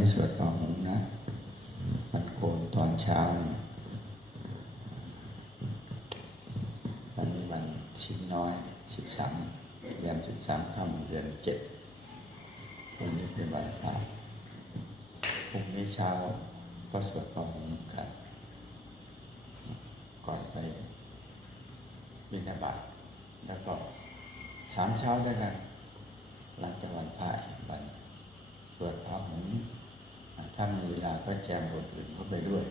นี้สวดพระหุงนะวันโกนตอนเช้านี่วันนี้วันชินน้อย13 แรม 13 ค่ำเดือน 7พรุ่งนี้เป็นวันพระพรุ่งนี้เช้าก็สวดพระหุงกันก่อนไปบิณฑบาตแล้วก็3 เช้าด้วยกันหลังจากวันพระวันสวดพระหุงถ้ามีเวลาก็แจมบทอื่นเข้าไปด้วย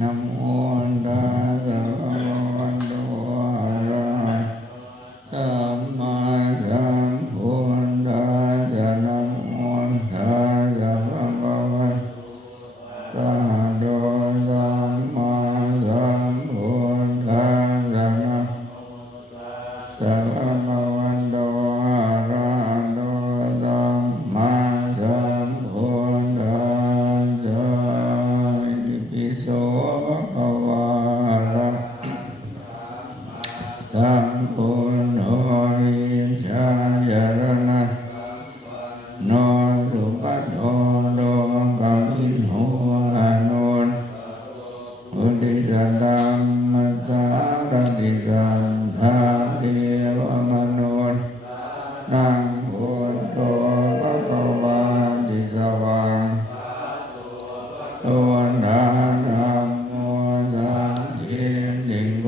นะโมตัสสะภะคะวะโตอะระหะโตสัมมาสัมพุทธัสสะนะโมตัสสะภะคะวะโตอะระหะโตสัมมาสัมพุทธัสสะนะโมตัสสะภะคะวะโตอะระหะโตสัมมาสัมพุทธัสสะอิติปิโสภะคะวะอะระหะสัมพุทโธวิชชาจารณะโนสุปโตโลกวินโหอานนท์อุติสธัมมัสสารติสันทาเทวมนุษย์นังพุทโธภะคะวาติสวากโตนะธัมโมสังฆิติโก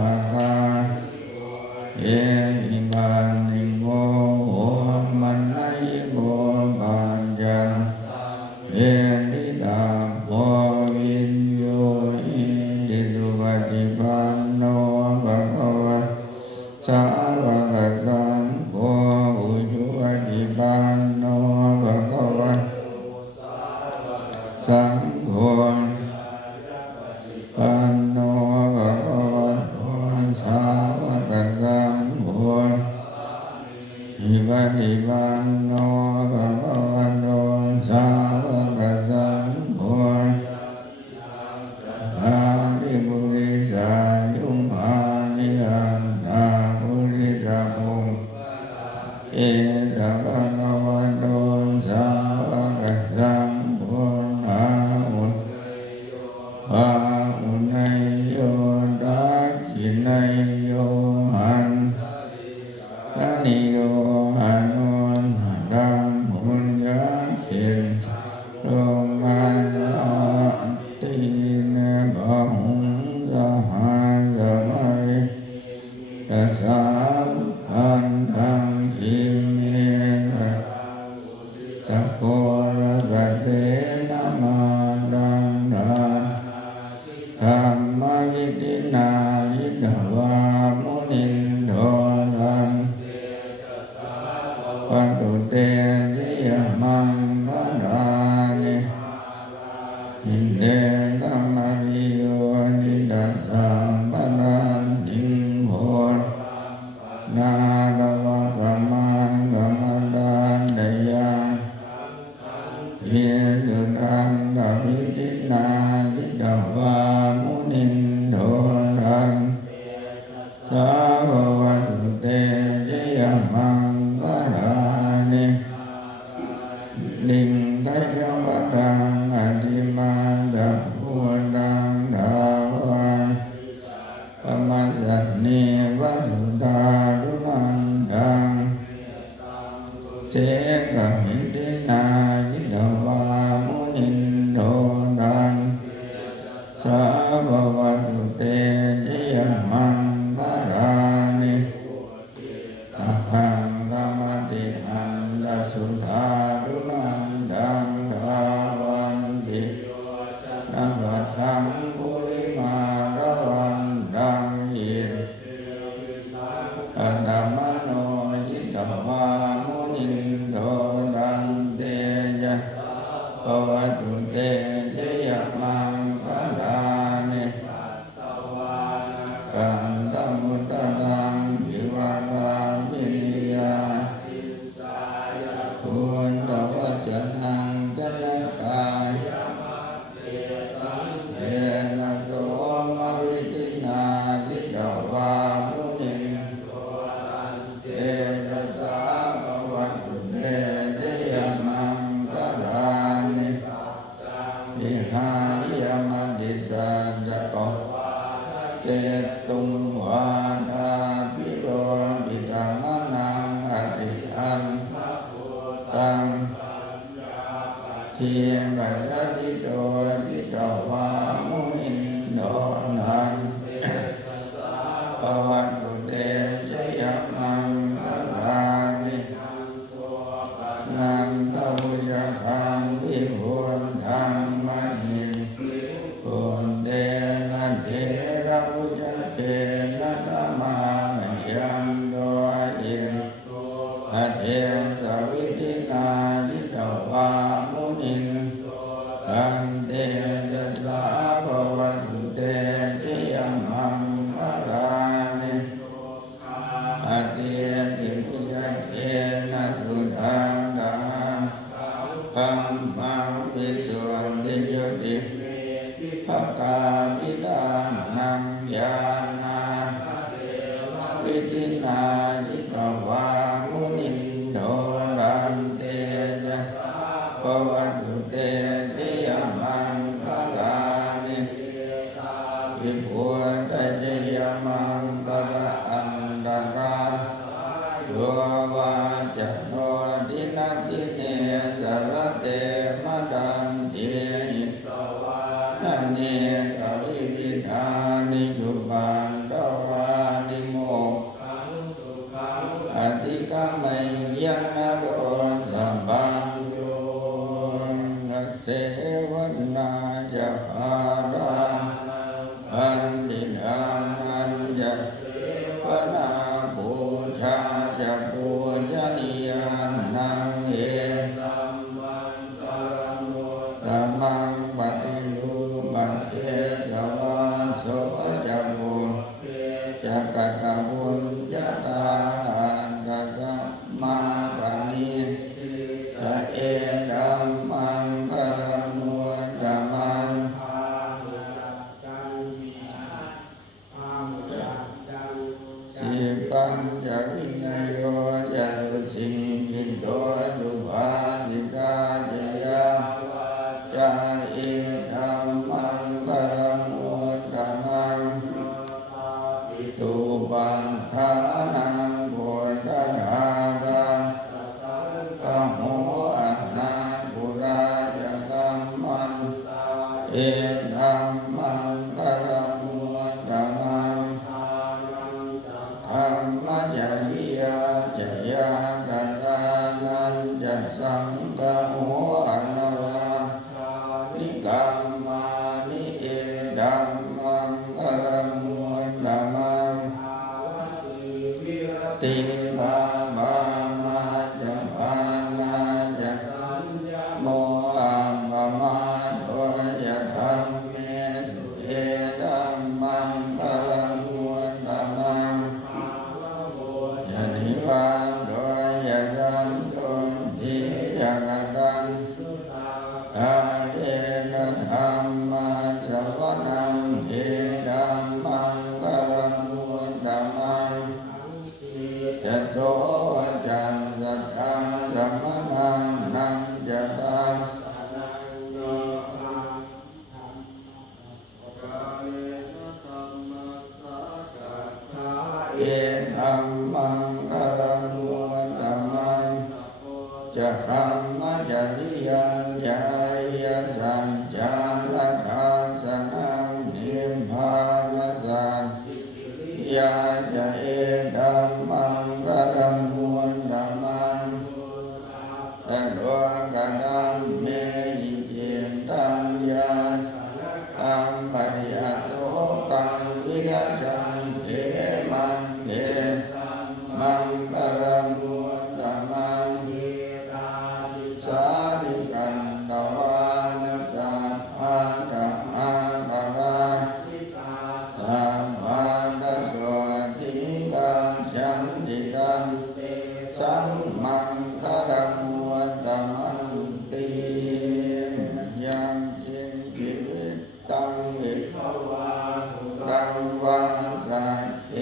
อาคาเยหิปัสสิโกโหมันนะยิโกปัญจังเยติตาโพวินโยอิติสุปฏิปันโนภะคะวะสาวกสังโฆอุชุปฏิปันโนภะคะวะสังโฆปันโนภะคะวะโตสาวกสังโฆอิปฏิปันโนภะคะวะโตสาวกสังโฆอาทิปุริสายุมหานิอันตาปุริสาภูมิเอสะภะคะวะโตสาวกสังโฆอาหุภาหุนายโยตักขินายโยหันตานิโยอานนท์ดังหุนยะเข็นโลมานะติเนบะหุงสหัสสะมัยตัสสะอันตังคิเมนะตะโกระสะเสนะมาดังดันธัมมวิตินายิตวามุนินโทตันปัตุเตติยมังคลานิอิเดกัมมริโยนิตัสสัมปนันติโหนาดวะกัมมังกัมมดานเดยังเยสุตันตวิตินายิตวามุนินโทตันสาววตุเตติยมังคลานิดิงไกจังวัตังอธิมาดับพุตังดาวันปมัสสนิวัสุตาดุนันตังเสกมิตินายิตวามุนินโทตันสาววตุเตติยมังคลานิตัพพังกามติอันดสุธาดุนันตังดาวันตินัพพังปุริมาดาวันตังยิอัตตมโนจิตวามุนินโทตันเตยะภวตุเตเจยมังคลานิกันตมุตตังวิวาคามินิยาพุนตวัจนังจันตายเยนะโสมวิตินายิตวามุนินเตสสะภวตุเตเจย ตุงวาดาปิโดปิตังมะนังอริอันตังเทียมปัจจติโตจิตวามุนินโดนันปวัตตุเตชยมังอารานินันทวุจคังวิภูธรรมหินปุณเตนะเทระวุจเกนะธรรมามยังโดอินอัจเจสวิตินาจิตวามุนินกันเตจัสสะภวัตตุเตชยมังอารานิอติยติปุญญเกนะสุทังดังกัมมังวิสุทธิโยติภกามิดานังญาณาวิธินาจิตวามุนินโดรันเตจะภวัตตุเตชยมังอารานิวิภูตชยมังกะอันตกาโยวาจันโนทินักขิเนสรเตมะดันเทหิตอันเนกวิวิธานิจุปันตวานิโมกอธิกามัยยันนะโรสัมปันโยนัสเสวนาจะภาราอันตินานันจะวนาบูชาจะบูชนียานังเอตัมมังปฏิรูปัฏเทสวาโสจะบูจะกัตตะบุญญาตากัจจมาปานิจะเอดัมมังกะรัมมุตตะมังสิปัญจวินโยจะสุสิงหิโตสุภาสิตาจยาจะเอดัมมังกะรัมมุตตะมังตุปันธานังโพธดาราตัมโมอะนาปุราจะกัมมันเอดัมมังกะรัมมุตตะมังธัมมจริยาจยาตกานันจะสังฆโมอะนานิกัมมานิเอดัมมังกะรัมมุตตะมังติบาบามาจะภานาจะโมอะปะมาโทจะธัมเมสุเอดัมมังกะรัมมุตตะมังยะนิวานโดยะสันโตทิยังกัน อาเดนะธัมมาสวนังเอดัมมังกะรัมมุตตะมังจะโสจันสัตตังสัมมนานันจะตังเอดัมมังกะรัมมุตตะมังจะธัมมจริยัญญาริยสัจจานัตถาสนังนิพพานสัจยาจะเอดัมมังกะรัมมุตตะมังตะโลกะดัมเมหิเจตังยาตัมปะริยโตตังอิรัจจังเถมังเถมังกะรัมมุตตะมังสาธิกันตวานะสัพพะธัมมาปะราสัพพะทัสสติกังฉันติตังสัมมังคารัมมุตตะมังติยังจินกิวิตังวิรังวาสัจเจ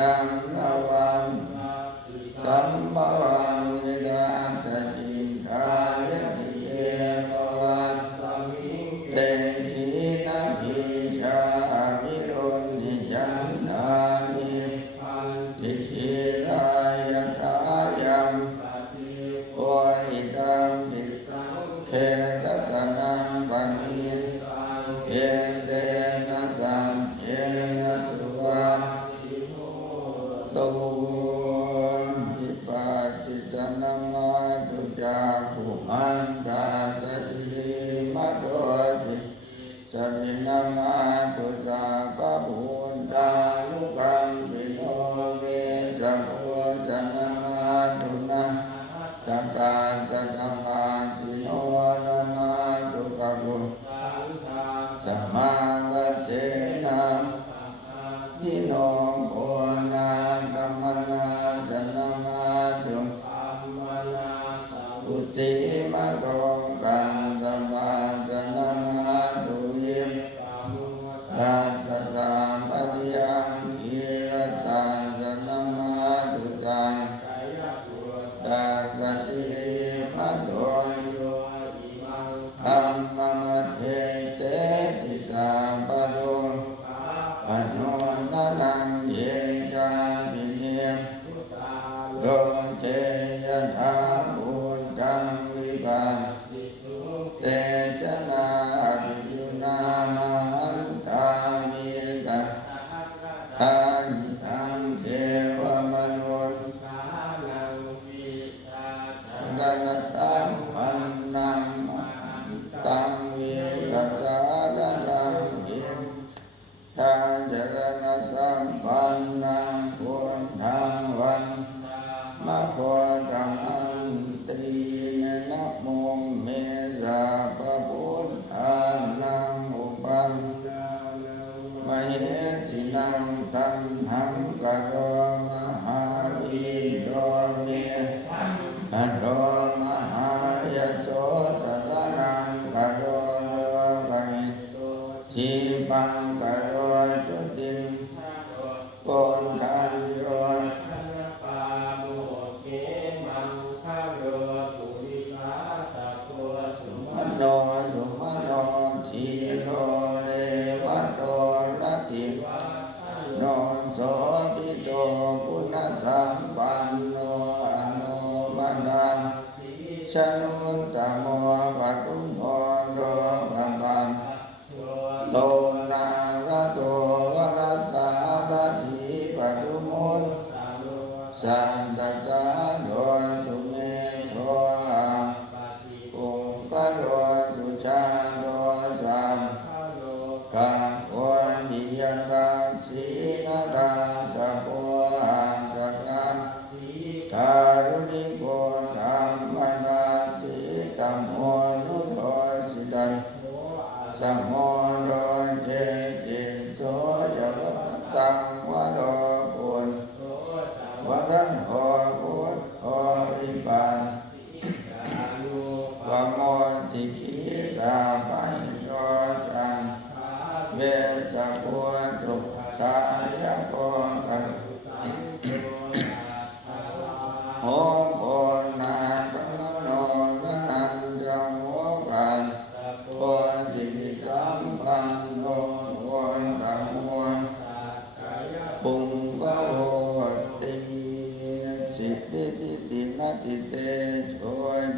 นังระวังสัมภวังวิดาตจินตายติเตภวัสเตจินะพิชาวิโรนิจันนานิทิชิรายตายัมโอหิตังติเทระตนังปณิเยเตนะสัมเยนะสุวัตตุวิปัสสิจนามาตุจาภูมันตาตติมัตโตติสัพพินามาตุสาปะปุตตานุกัมปิโนเวสัพพะจนามาตุนะตังกาจตังกาติโนนามาตุกะกุสัมมากัสเสนะนิโนโภนากัมมนาจนามาตุอุสิมาโตกันสัมมาจนามาตุยิมตัสสะสัมปะทิยังอิรัสสะจนามาตุจังตัสสะสิริมัตโตธัมมมัตเถเจสิสัมปะโนปะโนนะนังเยจามิเนโลเทยะถาภูตังวิปัสเตชะนาภิยุนามหันตามิตะทันตังเทวมนุษย์ดันสัมปันนังตังวิกัสสะนังอินทางเจรณะสัมปันนังพุทธังวันมะโคตังอันตินะโมเมสะปะพุทธานังอุปันมเหสินังตันหังกะโรมหาวิโดเมกะโรมหายโสสะนังกะโรโลกัยชีปังกะโรจุตินโกนทันโยมโนสุมโนทีโลเลวัตโตรติโนโสภิโตคุณสัมปันโนอโนบันดาลชนุตตโมปัตตุโมโดบัมบันโตนาคโตวรัสสาดาติปัตตุโมสันตจาโดสุเมโทอุปโดสุชาโดสัมกังวนิยตาสีนาตาสัพพอันตกันการุณิโกธัมมนาสิตัมโมนุโตสิตันสัมโมโดเจจิโสยวัตตังวะโดปุณวัดันโหพุทโธวิปันวะโมจิกิสาปัญโยจันเวสะพุทธุสายะโกกัน โอโกนาคัมโนนะนันจังโอกันโอจิติสัมปันโนโอนตังโมปุงวะโหติสิทธิติมัติเตโช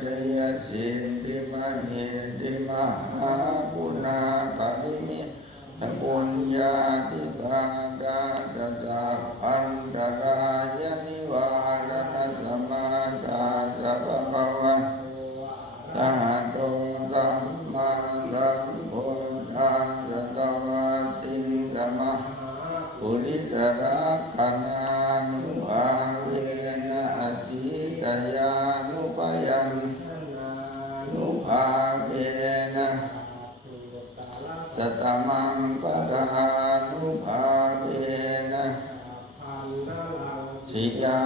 จยสิทธิมหิติมหาปุณาปฏิมิปุญญาติกาดาตจาพันตรายนิวารณสมาดาสัพพะวันตาโตสัมมาสัมพุทธัสสะตวะติงสมะปุริสระคันานุภาเวนะอจิตยานุปยันนุภาเวนะสัตตมังปะทานุภาเวนะสิยา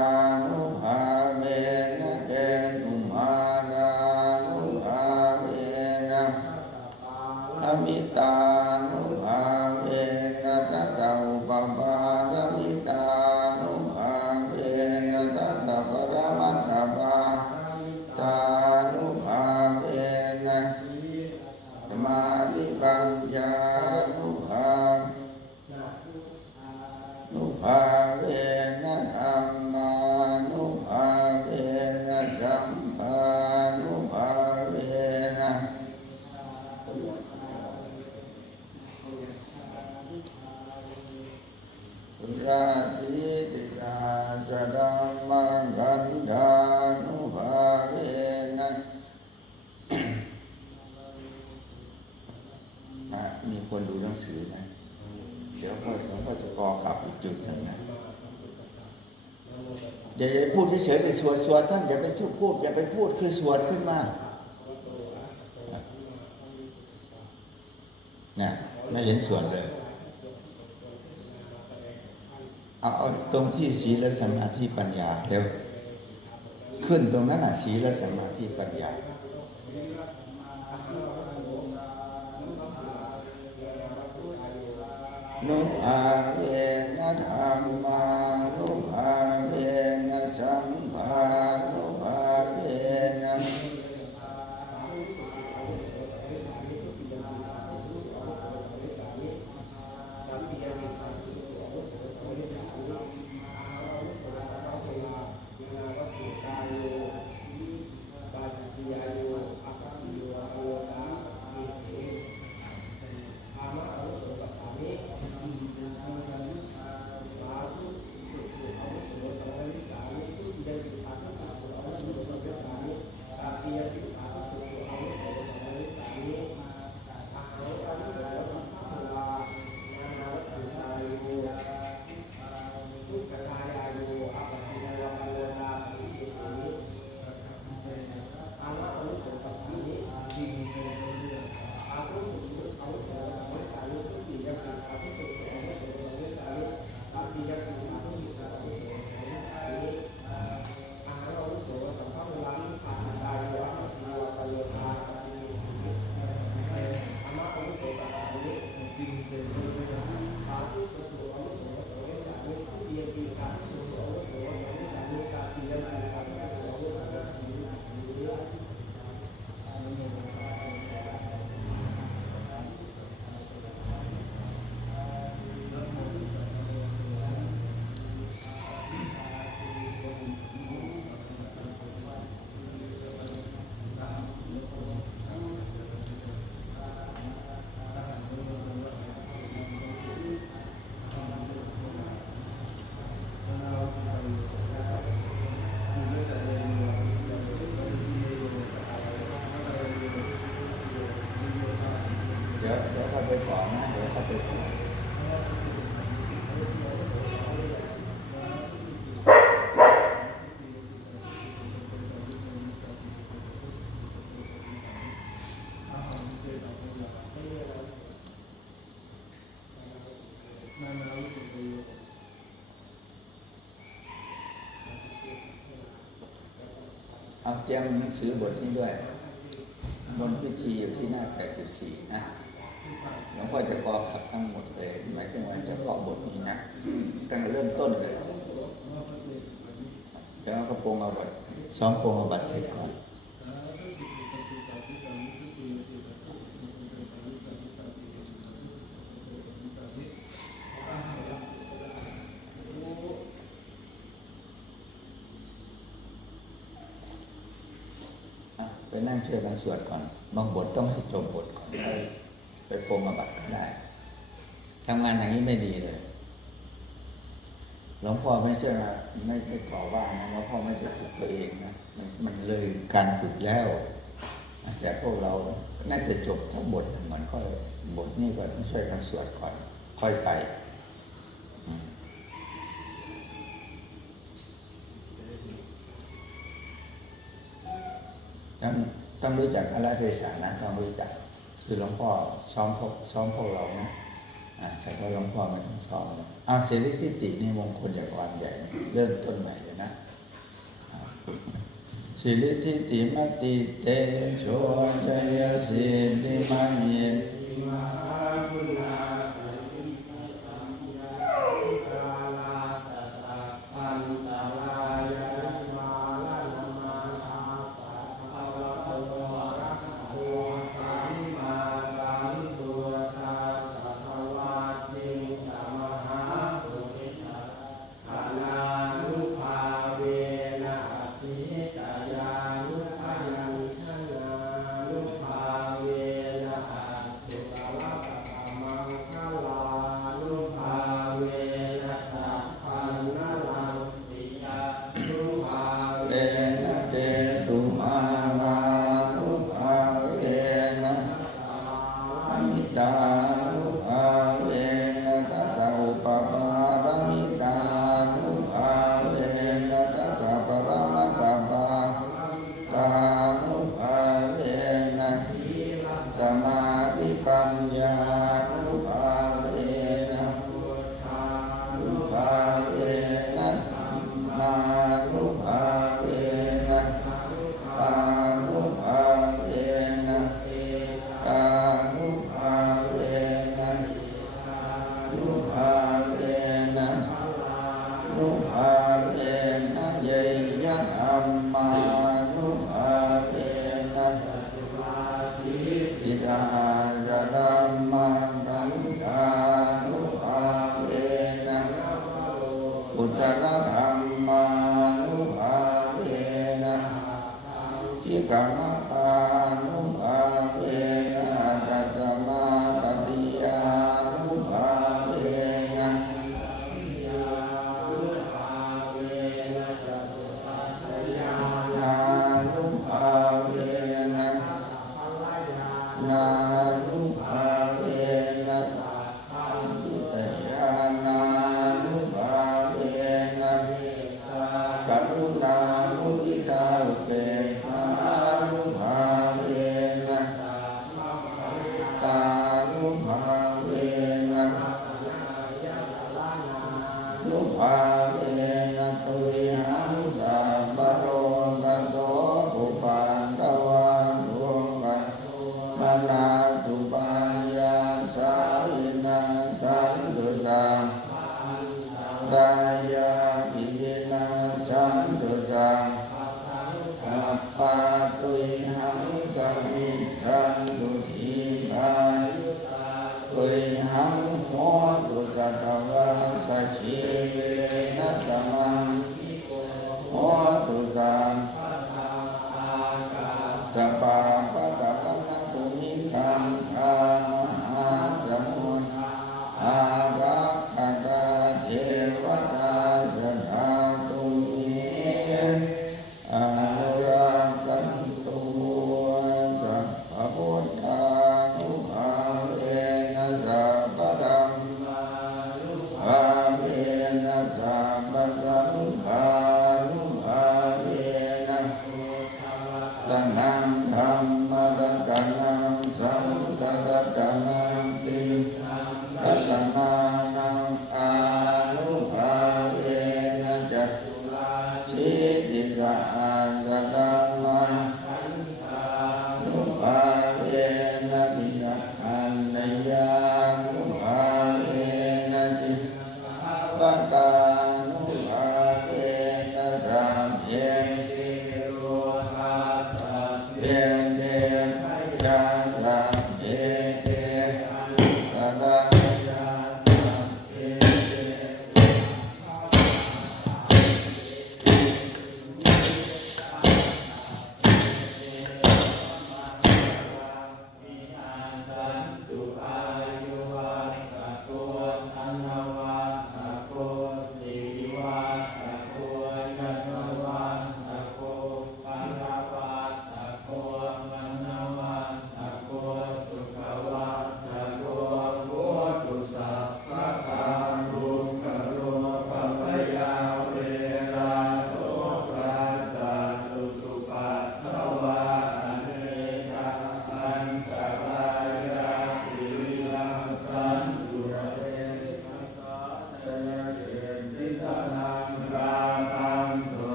นุภาเวนะเตนุมานานุภาเวนะอมิตานุภาเวนะตะเจ้าปะปาอมิตานุ อย่าพูดเฉยๆสวดท่านอย่าไปพูดอย่าไปพูดคือสวดขึ้นมาเนี่ยไม่เห็นสวดเลยเอาตรงที่ศีลสมาธิปัญญาเร็วขึ้นตรงนั้นน่ะศีลสมาธิปัญญานุภาเวนะธรรมานุภาเวนะสังฆานุภาเวนะเดี๋ยวเข้าไปก่อนนะเดี๋ยวเข้าไปก่อนเอาเตรียมหนังสือบทนี้ด้วยบนพิธีอยู่ที่หน้า84นะหลวงพ่อจะกรอขับทั้งหมดเลยหมายถึงว่าจะกรอบทนี้นะตั้งแต่เริ่มต้นเลยแล้วก็ปรงเอาบัตรซ้อมปรงเอาบัตรเสร็จก่อนไปนั่งช่วยกันสวดก่อนบางบทต้องให้จบบทก่อนไปปรงอาบัติก็ได้ทำงานอย่างนี้ไม่ดีเลยหลวงพ่อไม่ใช่ว่าไม่ต่อว่านะหลวงพ่อไม่ได้ฝึกตัวเองนะมันเลยการฝึกแล้วแต่พวกเราน่าจะจบทั้งบทเหมือนค่อยบทนี้ก็ต้องช่วยกันสวดก่อนค่อยไปต้องรู้จักอาราเทศะนะต้องรู้จักคือหลวงพ่อซ้อมพวกเรานะใช่ว่าหลวงพ่อไม่ต้องซ้อมนะเสรีทิฏฐินี่มงคลอย่างความใหญ่เริ่มต้นใหม่เลยนะเสรีทิฏฐิมติเตโชจยสิทธิมามิน มานุภาเวนะปานุภาเวนะกานุภาเวนะนุภาเวนะนุภาเวนะเยยะอัมมานุภาเวนะอิสาสะธัมมังกังคานุภาเวนะอุตตรธัมมานุภาเวนะทิกขมปานุภาเวนะตัจจมาตติยานุภาเวนะนานุภาเวนะนานุภาเวนะตุตยานานุภาเวนะกรุณามุทิตาอุเบกขานุภาเวนะตานุภาเวนะนุภาเวนะตุยหังสัพพะโรกัสโสอุปันตวันโภกันมานาสุปายาสายินาสันตุสังดายาปิดินาสันตุสังอัปปาตุยหังสัมมิทันตุสีภาตุยหังโหตุสัตวะสัจฉิเวนัสสมังโหตุสังสัพพะปะตะปะนะปุณิคังคามหาสมุทรอารักขกาเทวตาสัทธาตุมิอนุรักขันตุสัพพะพุทธานุภาเวนะสัพพะธัมมานุภาเวนะสัพพะสังฆานุภาเวนะตนังธัมมะรัตนังสังฆรัตนังติรัตนานังอานุภาเวนะจัตสิติสาสะธัมมังนุภาเวนะปิณอันนยานุภาเวนะจิปะกานุภาเวนะสัมเพเพียนเดชาสัมเพเตตระยาสัมเพ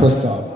ทดสอบ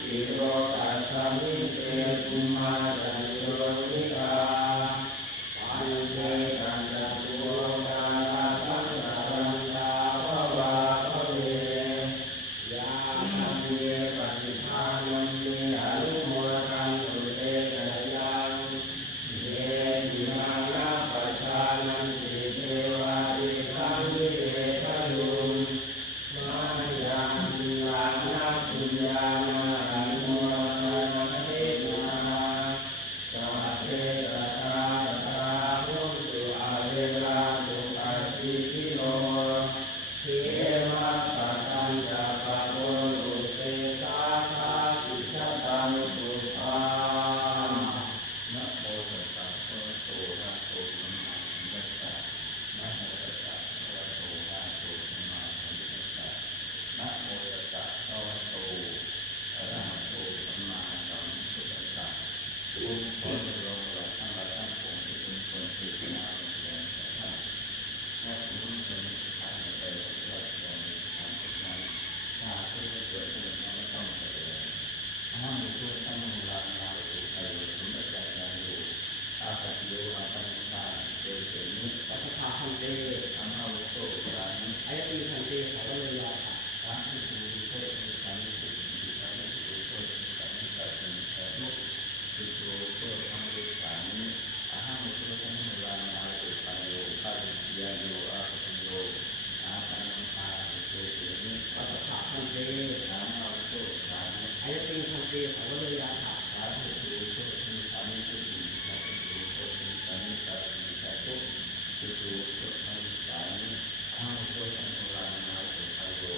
ติโลกัสสมิเตกุมารันโยนิกาปันเตกันตะตุโลกาลาสังสารันตาภวาภเวยาคันเยปฏิภาณันเตอนุโมทันตุเตกะยังเยติมานะปัจจานันติเทวาริสังวิเวทลุมายังลานะปุญญาณอนุโมทนาเทนาสวะเทตตาตาหุตุอาเวลาตุปัสสิทิโลเทวะปะตัญจปะโรตุเตสาคาติชะตังสุภานะโมตัสสะภะคะวะโตอะระหะโตสัมมาสัมพุทธัสสะนะโมตัสสะภะคะวะโตอะระหะโตสัมมาสัมพุทธัสสะนะโมตัสสะภะคะวะโตอะระหะโตสัมมาสัมพุทธัสสะอุปโภคโลกะทั้งหลายทั้งปวงที่เป็นคนที่เป็นนาเป็นท่านและทุกคนที่ทำไปแล้วก็มีทางทุกนั้นถ้าที่เกิดขึ้นนั้นไม่ต้องเสียห้ามช่วยตั้งหลักนาสุขใจสมบัติใจอยู่อาศัยอยู่อาศัยตาเกิดขึ้นปัจจาคันเตทำเอาโตรันอายติคันเตสาวเลยาค่ะสามที่ถูกโทษสามที่ถูกสามที่ถูกโทษสามที่ตัดสินแทนลูกคือโตโทษทำด้วยสามอาหารมุสลิมทั้งหลายนาสุขใจอยู่ปัจจัยอยู่อาศัยอยู่อาศัยตาเกิดขึ้นปัจจาคันเตทำเอาโตรันอายติคันเตสาวเลยาค่ะสามที่ถูกโทษสามที่ถูกสามที่ถูกโทษสามที่ตัดสินแทนลูกคือโตโทษทำด้วยสามอาหารมุสลิมทั้งหลายนาสุขใจอยู่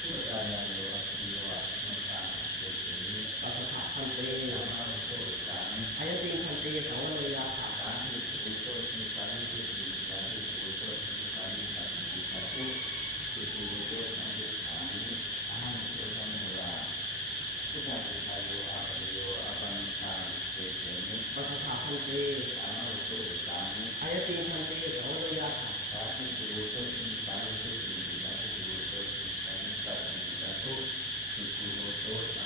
ผู้ใดยังอยู่อาศัยอยู่ในการเกิดขึ้นปัจจาคันเตทำเอาโตรันอายติคันเตสาวเลยาค่ะสามที่ถูกโทษสามที่ถูกสามที่ถูกโทษสามที่ตัดสินแทนลูกคือโตโทษทำด้วยสามอาหารมุสลิมทั้งหลายผู้ใดที่อายุอาศัยอยู่อาบันตาเกิดขึ้นปัจจาคันเตสามเอาโตรันอายติคันเตสาวเลยาค่ะสามที่ถูกโทษสามที่ถูกสามที่ถูกโทษสามที่ตัดสินแทนลูกคือโตโทษท